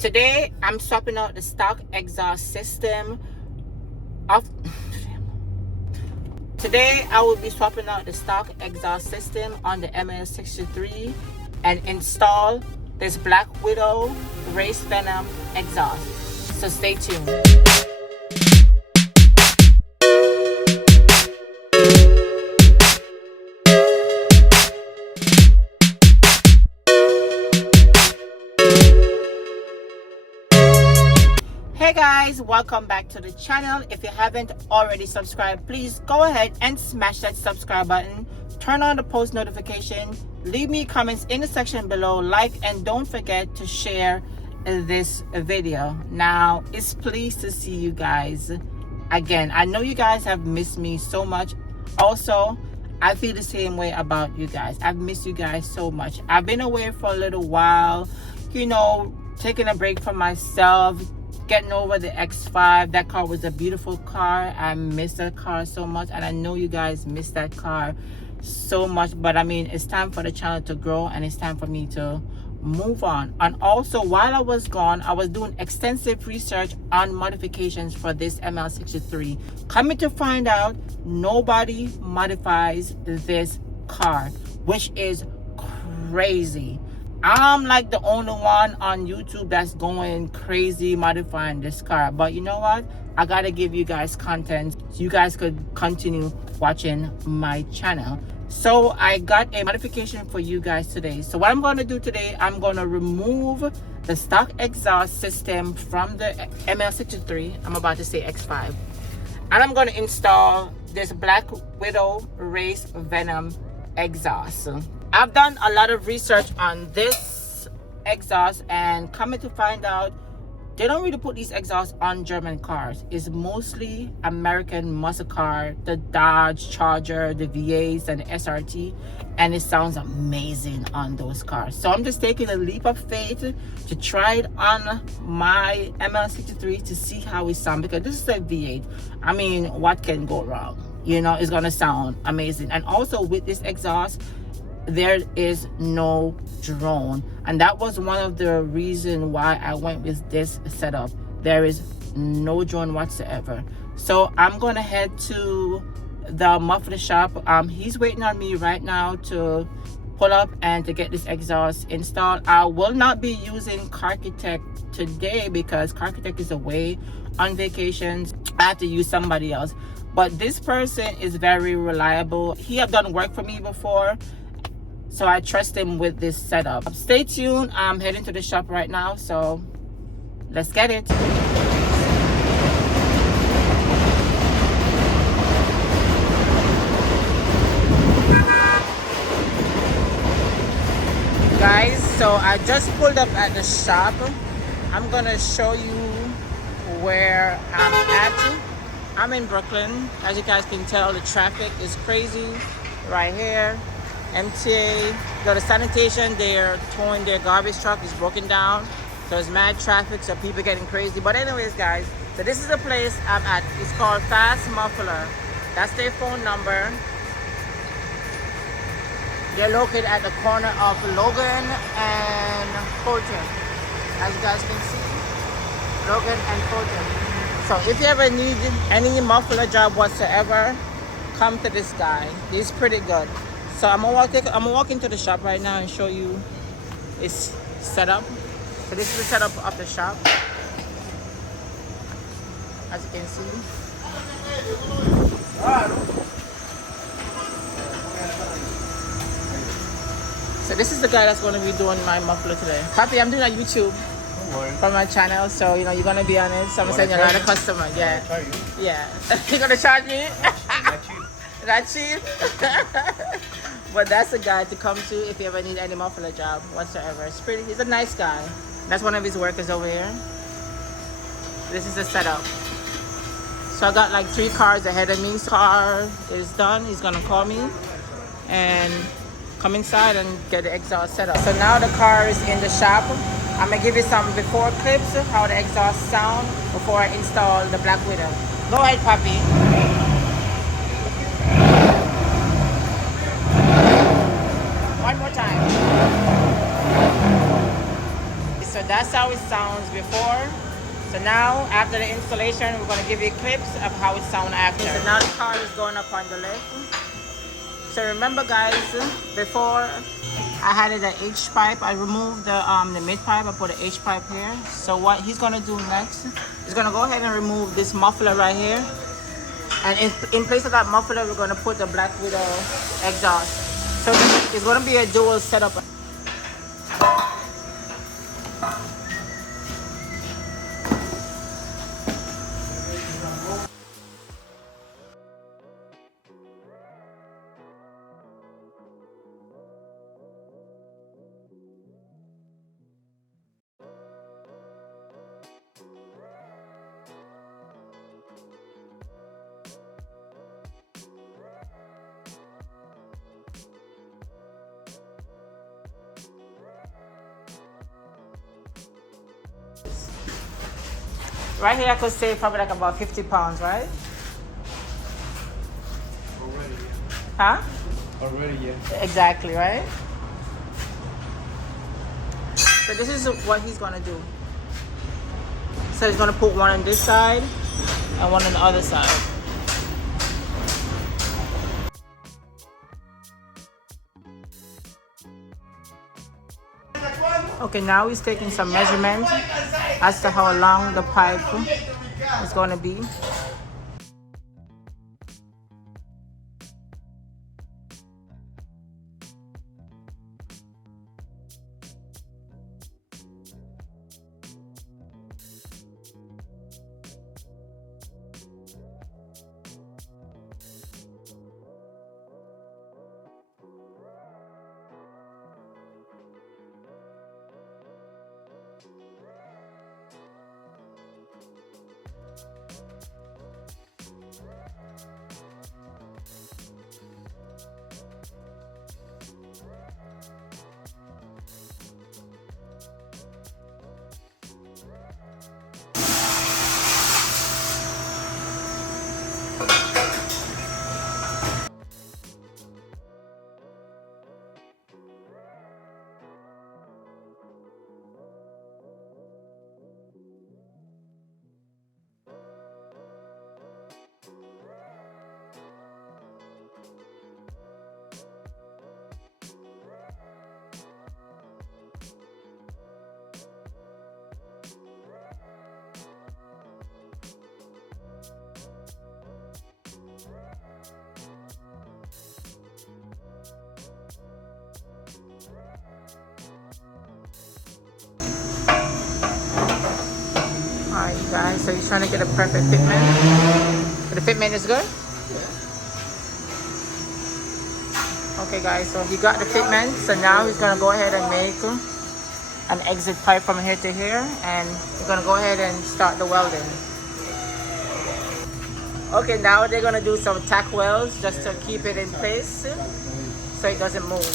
Today, I'm swapping out the stock exhaust system of... Today, I will be swapping out the stock exhaust system on the Ml63 and install this Black Widow Race Venom exhaust. So stay tuned. Hey guys, welcome back to the channel. If you haven't already subscribed, please go ahead and smash that subscribe button, turn on the post notification, leave me comments in the section below, like, and don't forget to share this video. Now, it's pleased to see you guys again. I know you guys have missed me so much. Also, I feel the same way about you guys. I've missed you guys so much. I've been away for a little while, you know, taking a break from myself, getting over the X5. That car was a beautiful car. I miss that car so much, and I know you guys miss that car so much. But I mean, it's time for the channel to grow, and it's time for me to move on. And also, while I was gone, I was doing extensive research on modifications for this Ml63. Coming to find out, nobody modifies this car, which is crazy. I'm like the only one on YouTube that's going crazy modifying this car. But you know what? I gotta give you guys content so you guys could continue watching my channel. So I got a modification for you guys today. So what I'm going to do today, I'm going to remove the stock exhaust system from the Ml63. I'm about to say X5. And I'm going to install this Black Widow Race Venom exhaust. I've done a lot of research on this exhaust, and coming to find out, they don't really put these exhausts on German cars. It's mostly American muscle car, the Dodge Charger, the V8s, and the SRT, and it sounds amazing on those cars. So I'm just taking a leap of faith to try it on my Ml63 to see how it sounds, because this is a V8. I mean, what can go wrong? You know, it's gonna sound amazing. And also with this exhaust, there is no drone, and that was one of the reasons why I went with this setup. There is no drone whatsoever. So I'm gonna head to the muffler shop. He's waiting on me right now to pull up and to get this exhaust installed. I will not be using Carkitect today because Carkitect is away on vacations. I have to use somebody else, but this person is very reliable. He have done work for me before, so I trust him with this setup. Stay tuned. I'm heading to the shop right now, so let's get it. Guys, so I just pulled up at the shop. I'm gonna show you where I'm at. I'm in Brooklyn. As you guys can tell, the traffic is crazy right here. MTA, go to sanitation, they're towing their garbage truck, is broken down, so it's mad traffic, so people getting crazy. But anyways guys, so this is the place I'm at. It's called Fast Muffler. That's their phone number. They're located at the corner of Logan and Fulton. As you guys can see, Logan and Fulton. So if you ever need any muffler job whatsoever, come to this guy. He's pretty good. So I'm gonna walk into the shop right now and show you its setup. So this is the setup of the shop, as you can see. So this is the guy that's going to be doing my muffler today. Happy, I'm doing a YouTube for my channel, so you know you're gonna be on it. So I'm sending a lot of customers. Yeah, yeah. You're gonna charge me? Not cheap. But that's the guy to come to if you ever need any muffler job whatsoever. He's a nice guy. That's one of his workers over here. This is the setup. So I got like 3 cars ahead of me. Car is done. He's gonna call me and come inside and get the exhaust set up. So now the car is in the shop. I'm gonna give you some before clips of how the exhaust sound before I install the Black Widow. Go ahead, puppy. One more time. So so that's how it sounds before. So now, after the installation, we're going to give you clips of how it sounds after. So now the car is going up on the left. So remember guys, before I had it at H pipe, I removed the mid pipe, I put the H pipe here. So what he's going to do next, he's going to go ahead and remove this muffler right here. And in place of that muffler, we're going to put the Black Widow exhaust. So it's going to be a dual setup. Right here, I could say probably like about 50 pounds, right? Already, yeah. Huh? Already, yeah. Exactly, right? So this is what he's gonna do. So he's gonna put one on this side and one on the other side. Okay, now he's taking some measurement as to how long the pipe is gonna be. Alright you guys, so he's trying to get a perfect fitment. The fitment is good? Okay guys, so he got the fitment. So now he's gonna go ahead and make an exit pipe from here to here, and we're gonna go ahead and start the welding. Okay, now they're gonna do some tack welds just to keep it in place so it doesn't move.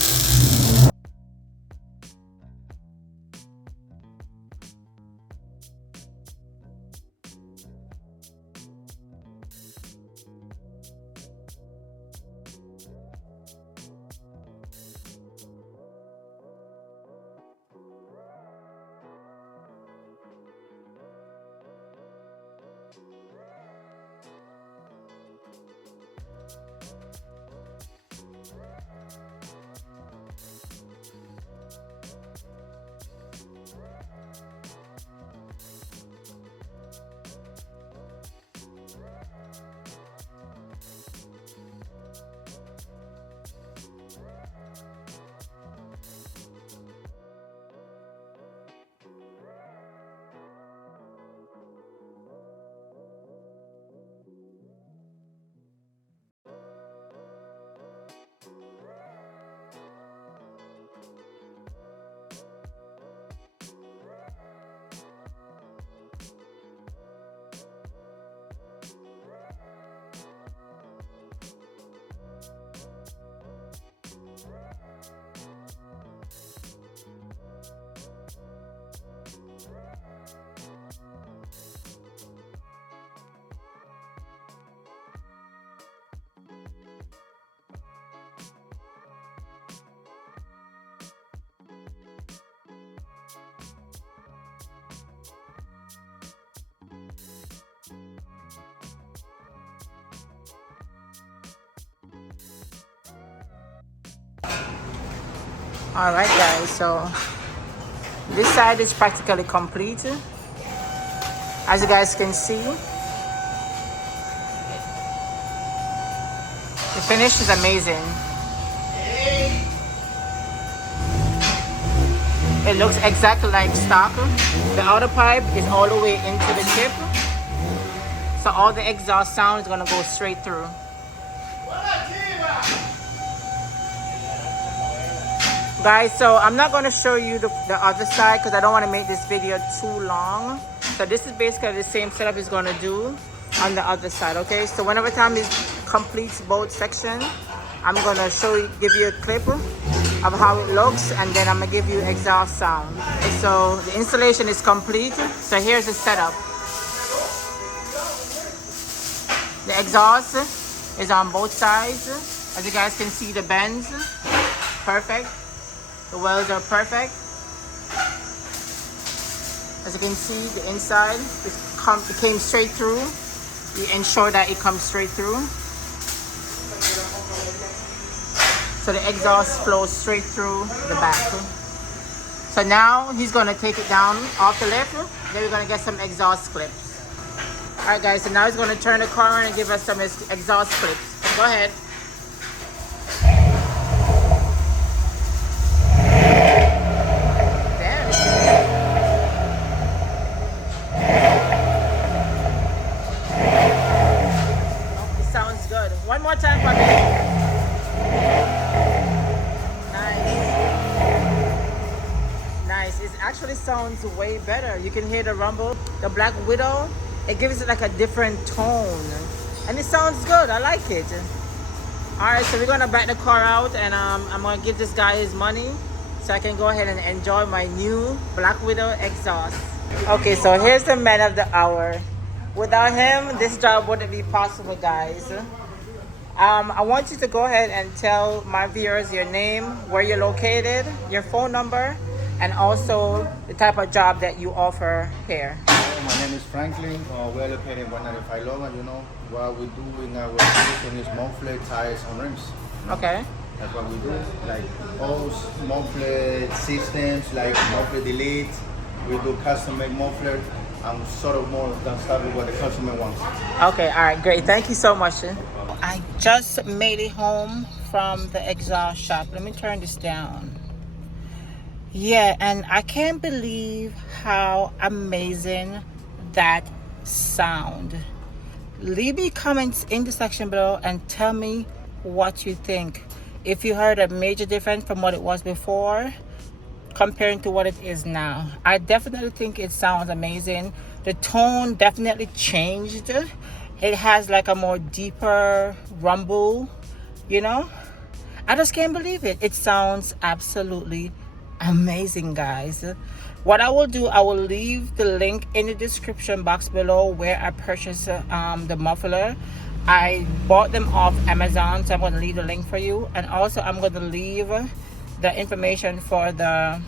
All right, guys, so this side is practically complete. As you guys can see, the finish is amazing. It looks exactly like stock. The outer pipe is all the way into the chip, so all the exhaust sound is gonna go straight through. Guys, so I'm not going to show you the other side because I don't want to make this video too long. So this is basically the same setup he's going to do on the other side, okay? So whenever time he completes both sections, I'm going to give you a clip of how it looks, and then I'm going to give you exhaust sound. So the installation is complete. So here's the setup. The exhaust is on both sides. As you guys can see, the bends, perfect. The welds are perfect. As you can see, the inside it came straight through. You ensure that it comes straight through. So the exhaust flows straight through the back. So now he's gonna take it down off the lift. Then we're gonna get some exhaust clips. All right, guys. So now he's gonna turn the car on and give us some exhaust clips. Go ahead. One more time for me. Nice. It actually sounds way better. You can hear the rumble. The Black Widow, it gives it like a different tone. And it sounds good. I like it. Alright, so we're going to back the car out, and I'm going to give this guy his money so I can go ahead and enjoy my new Black Widow exhaust. Okay, so here's the man of the hour. Without him, this job wouldn't be possible, guys. I want you to go ahead and tell my viewers your name, where you're located, your phone number, and also the type of job that you offer here. My name is Franklin. We're located in 195 Logan. You know, what we do in our division is muffler, tires, and rims. Okay. That's what we do. Like hose, muffler systems, like muffler delete. We do custom-made muffler. I'm sort of more than stuff with what the customer wants. Okay, all right, great. Thank you so much. I just made it home from the exhaust shop. Let me turn this down. Yeah, and I can't believe how amazing that sound. Leave me comments in the section below and tell me what you think. If you heard a major difference from what it was before comparing to what it is now. I definitely think it sounds amazing. The tone definitely changed. It has like a more deeper rumble, you know. I just can't believe it. It sounds absolutely amazing, guys. What I will do, I will leave the link in the description box below where I purchased the muffler. I bought them off Amazon, so I'm going to leave the link for you. And also I'm going to leave the information for the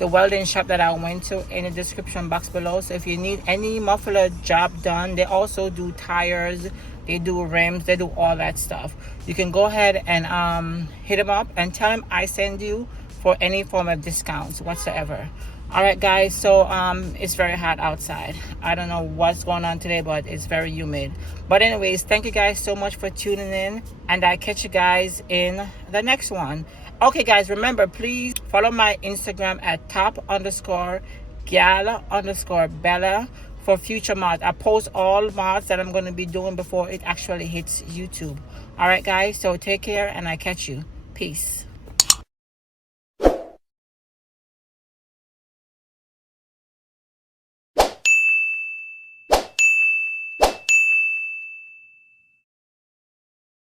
welding shop that I went to in the description box below. So if you need any muffler job done, they also do tires, they do rims, they do all that stuff. You can go ahead and hit them up and tell them I send you for any form of discounts whatsoever. All right, guys, so it's very hot outside. I don't know what's going on today, but it's very humid. But anyways, thank you guys so much for tuning in, and I'll catch you guys in the next one. Okay, guys, remember, please follow my Instagram at top_gal_Bella for future mods. I post all mods that I'm going to be doing before it actually hits YouTube. All right, guys, so take care, and I catch you. Peace.